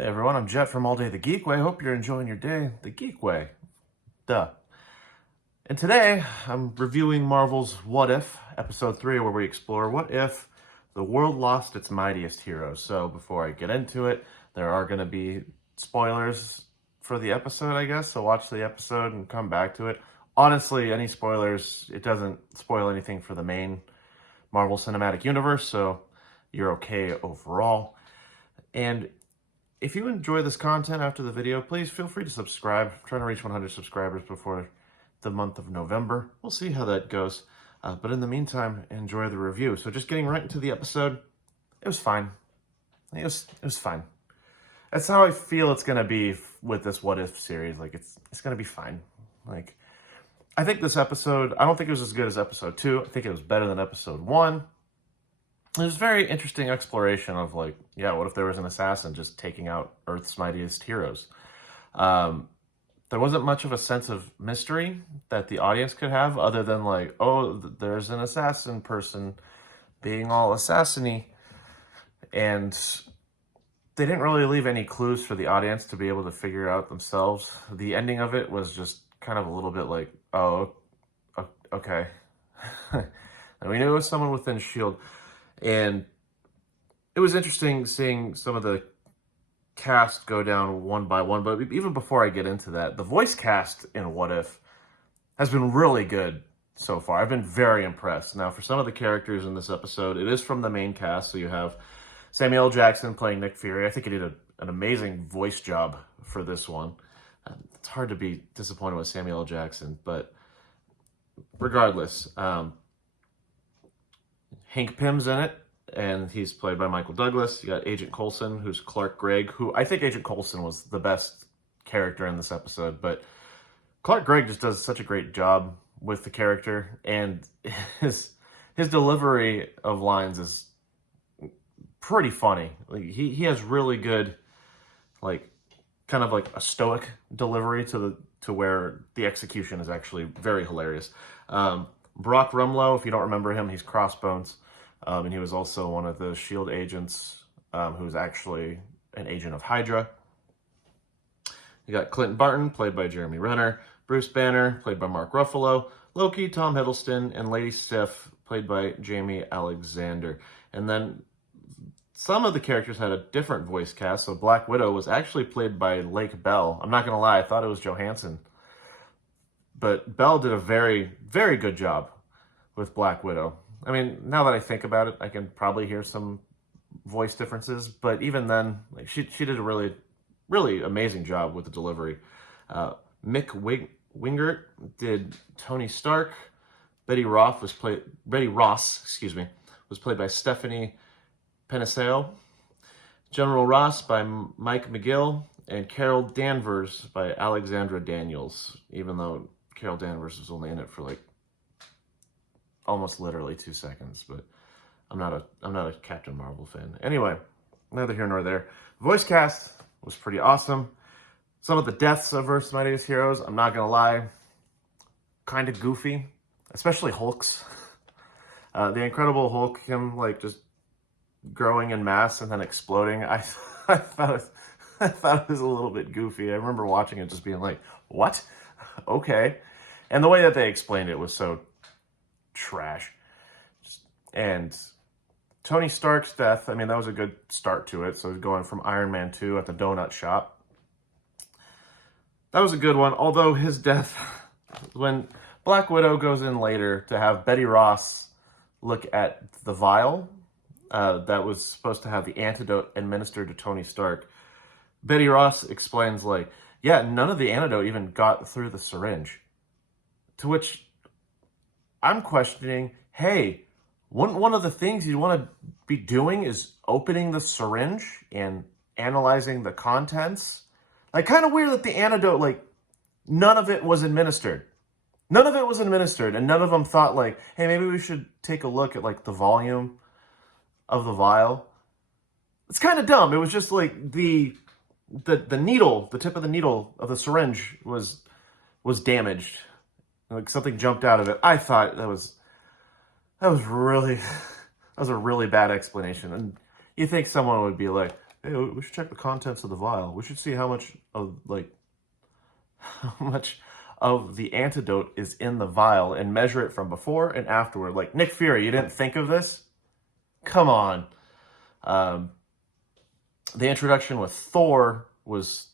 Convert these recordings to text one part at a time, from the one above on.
Hey everyone, I'm Jet from All Day the Geek Way. Hope you're enjoying your day the Geek Way. Duh. And today, I'm reviewing Marvel's What If, Episode 3, where we explore what if the world lost its mightiest heroes. So before I get into it, there are going to be spoilers for the episode, I guess. So watch the episode and come back to it. Honestly, any spoilers, it doesn't spoil anything for the main Marvel Cinematic Universe, so you're okay overall. And if you enjoy this content after the video, please feel free to subscribe. I'm trying to reach 100 subscribers before the month of November. We'll see how that goes. But in the meantime, enjoy the review. So just getting right into the episode, it was fine. It was fine. That's how I feel it's going to be with this What If series. Like, it's going to be fine. Like, I think this episode, I don't think it was as good as episode 2. I think it was better than episode 1. It was a very interesting exploration of, like, yeah, what if there was an assassin just taking out Earth's mightiest heroes? There wasn't much of a sense of mystery that the audience could have other than, like, oh, there's an assassin person being all assassiny. And they didn't really leave any clues for the audience to be able to figure out themselves. The ending of it was just kind of a little bit like, oh, okay. And we knew it was someone within S.H.I.E.L.D., and it was interesting seeing some of the cast go down one by one. But even before I get into that, the voice cast in What If has been really good so far. I've been very impressed. Now, for some of the characters in this episode, it is from the main cast. So you have Samuel L. Jackson playing Nick Fury. I think he did an amazing voice job for this one. It's hard to be disappointed with Samuel L. Jackson, but regardless, Hank Pym's in it, and he's played by Michael Douglas. You got Agent Coulson, who's Clark Gregg, who I think Agent Coulson was the best character in this episode, but Clark Gregg just does such a great job with the character, and his delivery of lines is pretty funny. Like, he has really good, like, kind of like a stoic delivery to where the execution is actually very hilarious. Brock Rumlow, if you don't remember him, he's Crossbones, and he was also one of the S.H.I.E.L.D. agents who's actually an agent of Hydra. You got Clinton Barton, played by Jeremy Renner, Bruce Banner, played by Mark Ruffalo, Loki, Tom Hiddleston, and Lady Sif, played by Jamie Alexander. And then some of the characters had a different voice cast, so Black Widow was actually played by Lake Bell. I'm not going to lie, I thought it was Johansson. But Bell did a very, very good job with Black Widow. I mean, now that I think about it, I can probably hear some voice differences. But even then, like, she did a really, really amazing job with the delivery. Mick Wingert did Tony Stark. Betty Ross was played by Stephanie Peniseo. General Ross by Mike McGill. And Carol Danvers by Alexandra Daniels, even though Carol Danvers was only in it for, like, almost literally 2 seconds, but I'm not a Captain Marvel fan. Anyway, neither here nor there. Voice cast was pretty awesome. Some of the deaths of Earth's Mightiest Heroes, I'm not gonna lie, kind of goofy, especially Hulk's. The Incredible Hulk, him, like, just growing in mass and then exploding. I thought it was a little bit goofy. I remember watching it just being like, what? Okay. And the way that they explained it was so trash. And Tony Stark's death, I mean, that was a good start to it. So going from Iron Man 2 at the donut shop. That was a good one. Although his death, when Black Widow goes in later to have Betty Ross look at the vial that was supposed to have the antidote administered to Tony Stark, Betty Ross explains, like, yeah, none of the antidote even got through the syringe. To which I'm questioning, hey, wouldn't one of the things you want to be doing is opening the syringe and analyzing the contents? Like, kind of weird that the antidote, like, none of it was administered. None of it was administered, and none of them thought, like, hey, maybe we should take a look at, like, the volume of the vial. It's kind of dumb. It was just, like, the needle, the tip of the needle of the syringe was damaged. Like, something jumped out of it. I thought that was a really bad explanation. And you think someone would be like, hey, we should check the contents of the vial. We should see how much of how much of the antidote is in the vial and measure it from before and afterward. Like, Nick Fury, you didn't think of this? Come on. The introduction with Thor was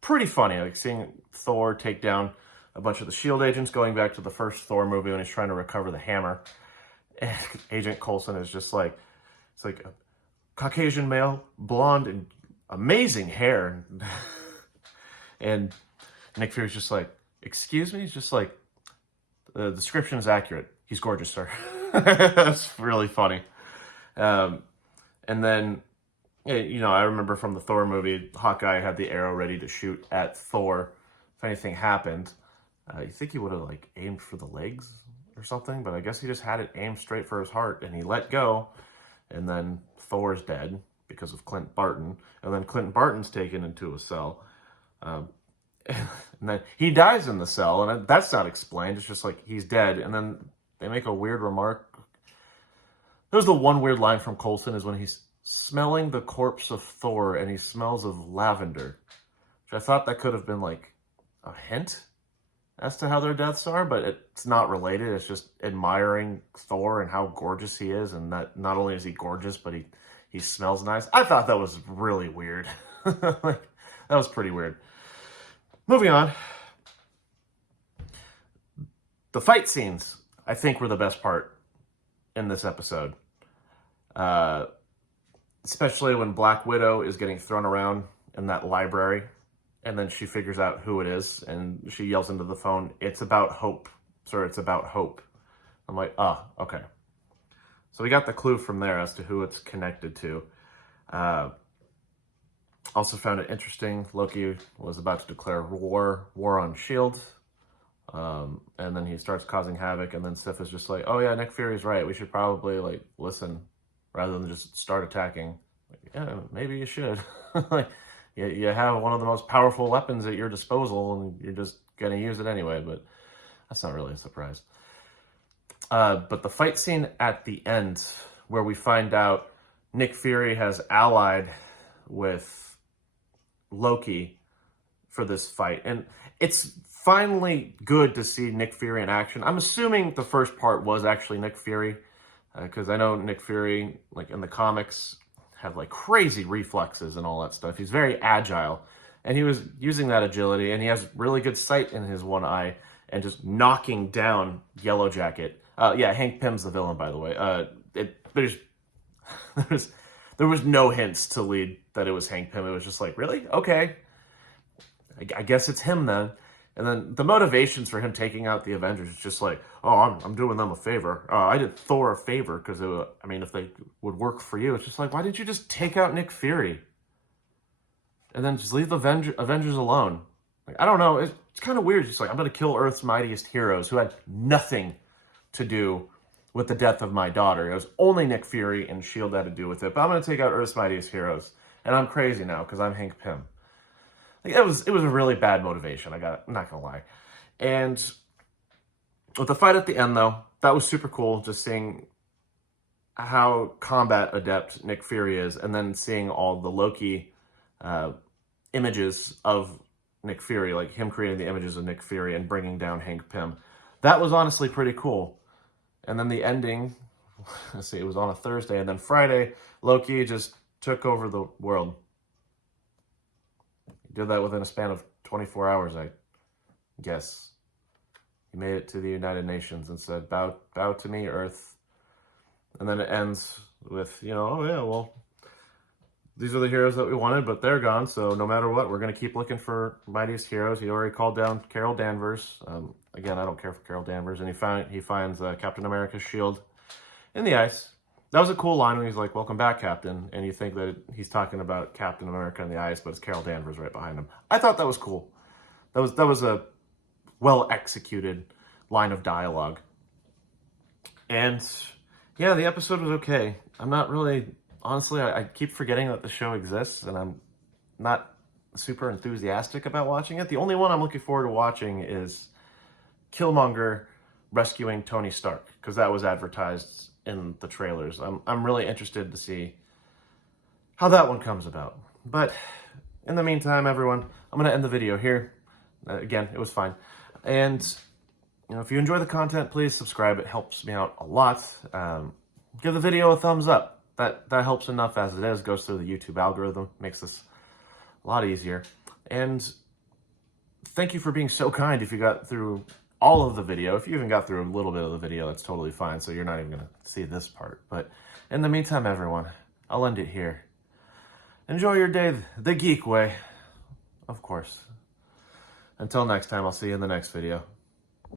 pretty funny. Like seeing Thor take down a bunch of the S.H.I.E.L.D. agents, going back to the first Thor movie when he's trying to recover the hammer. And Agent Coulson is just like, it's like a Caucasian male, blonde, and amazing hair. And Nick Fury's just like, excuse me? He's just like, the description is accurate. He's gorgeous, sir. That's really funny. And then, you know, I remember from the Thor movie, Hawkeye had the arrow ready to shoot at Thor if anything happened. You think he would have, like, aimed for the legs or something, but I guess he just had it aimed straight for his heart, and he let go, and then Thor's dead because of Clint Barton, and then Clint Barton's taken into a cell. And then he dies in the cell, and that's not explained. It's just like he's dead, and then they make a weird remark. There's the one weird line from Coulson is when he's smelling the corpse of Thor, and he smells of lavender, which I thought that could have been like a hint as to how their deaths are, but it's not related. It's just admiring Thor and how gorgeous he is, and that not only is he gorgeous, but he smells nice. I thought that was really weird. Like, that was pretty weird. Moving on. The fight scenes, I think, were the best part in this episode. Especially when Black Widow is getting thrown around in that library, and then she figures out who it is, and she yells into the phone, "It's about hope, sir, it's about hope." I'm like, oh, okay. So we got the clue from there as to who it's connected to. Also found it interesting, Loki was about to declare war on S.H.I.E.L.D., and then he starts causing havoc, and then Sif is just like, oh yeah, Nick Fury's right, we should probably, like, listen, rather than just start attacking. Like, yeah, maybe you should. Like, you have one of the most powerful weapons at your disposal, and you're just going to use it anyway, but that's not really a surprise. But the fight scene at the end, where we find out Nick Fury has allied with Loki for this fight, and it's finally good to see Nick Fury in action. I'm assuming the first part was actually Nick Fury, because I know Nick Fury, like in the comics, have like crazy reflexes and all that stuff. He's very agile, and he was using that agility, and he has really good sight in his one eye, and just knocking down Yellow Jacket. Yeah, Hank Pym's the villain, by the way. There was no hints to lead that it was Hank Pym. It was just like, really? Okay. I guess it's him then. And then the motivations for him taking out the Avengers is just like, oh, I'm doing them a favor. I did Thor a favor because, I mean, if they would work for you, it's just like, why didn't you just take out Nick Fury? And then just leave the Avengers alone. Like, I don't know. It's kind of weird. Just like, I'm going to kill Earth's mightiest heroes who had nothing to do with the death of my daughter. It was only Nick Fury and S.H.I.E.L.D. that had to do with it. But I'm going to take out Earth's mightiest heroes. And I'm crazy now because I'm Hank Pym. Like, it was a really bad motivation. I'm not going to lie. And with the fight at the end, though, that was super cool. Just seeing how combat adept Nick Fury is, and then seeing all the Loki images of Nick Fury, like him creating the images of Nick Fury and bringing down Hank Pym. That was honestly pretty cool. And then the ending, let's see, it was on a Thursday, and then Friday, Loki just took over the world. He did that within a span of 24 hours, I guess. He made it to the United Nations and said, bow to me, Earth. And then it ends with, you know, oh yeah, well, these are the heroes that we wanted, but they're gone, so no matter what, we're going to keep looking for mightiest heroes. He already called down Carol Danvers. Again, I don't care for Carol Danvers. And he finds Captain America's shield in the ice. That was a cool line when he's like, welcome back, Captain. And you think that he's talking about Captain America in the ice, but it's Carol Danvers right behind him. I thought that was cool. That was a well-executed line of dialogue. And yeah, the episode was okay. I'm not really, honestly, I keep forgetting that the show exists, and I'm not super enthusiastic about watching it. The only one I'm looking forward to watching is Killmonger rescuing Tony Stark, because that was advertised in the trailers. I'm really interested to see how that one comes about. But in the meantime, everyone, I'm going to end the video here. Again, it was fine. And if you enjoy the content, please subscribe. It helps me out a lot. Give the video a thumbs up. That helps enough as it is. Goes through the YouTube algorithm. Makes this a lot easier. And thank you for being so kind if you got through all of the video. If you even got through a little bit of the video, that's totally fine. So you're not even going to see this part. But in the meantime, everyone, I'll end it here. Enjoy your day the geek way, of course. Until next time, I'll see you in the next video.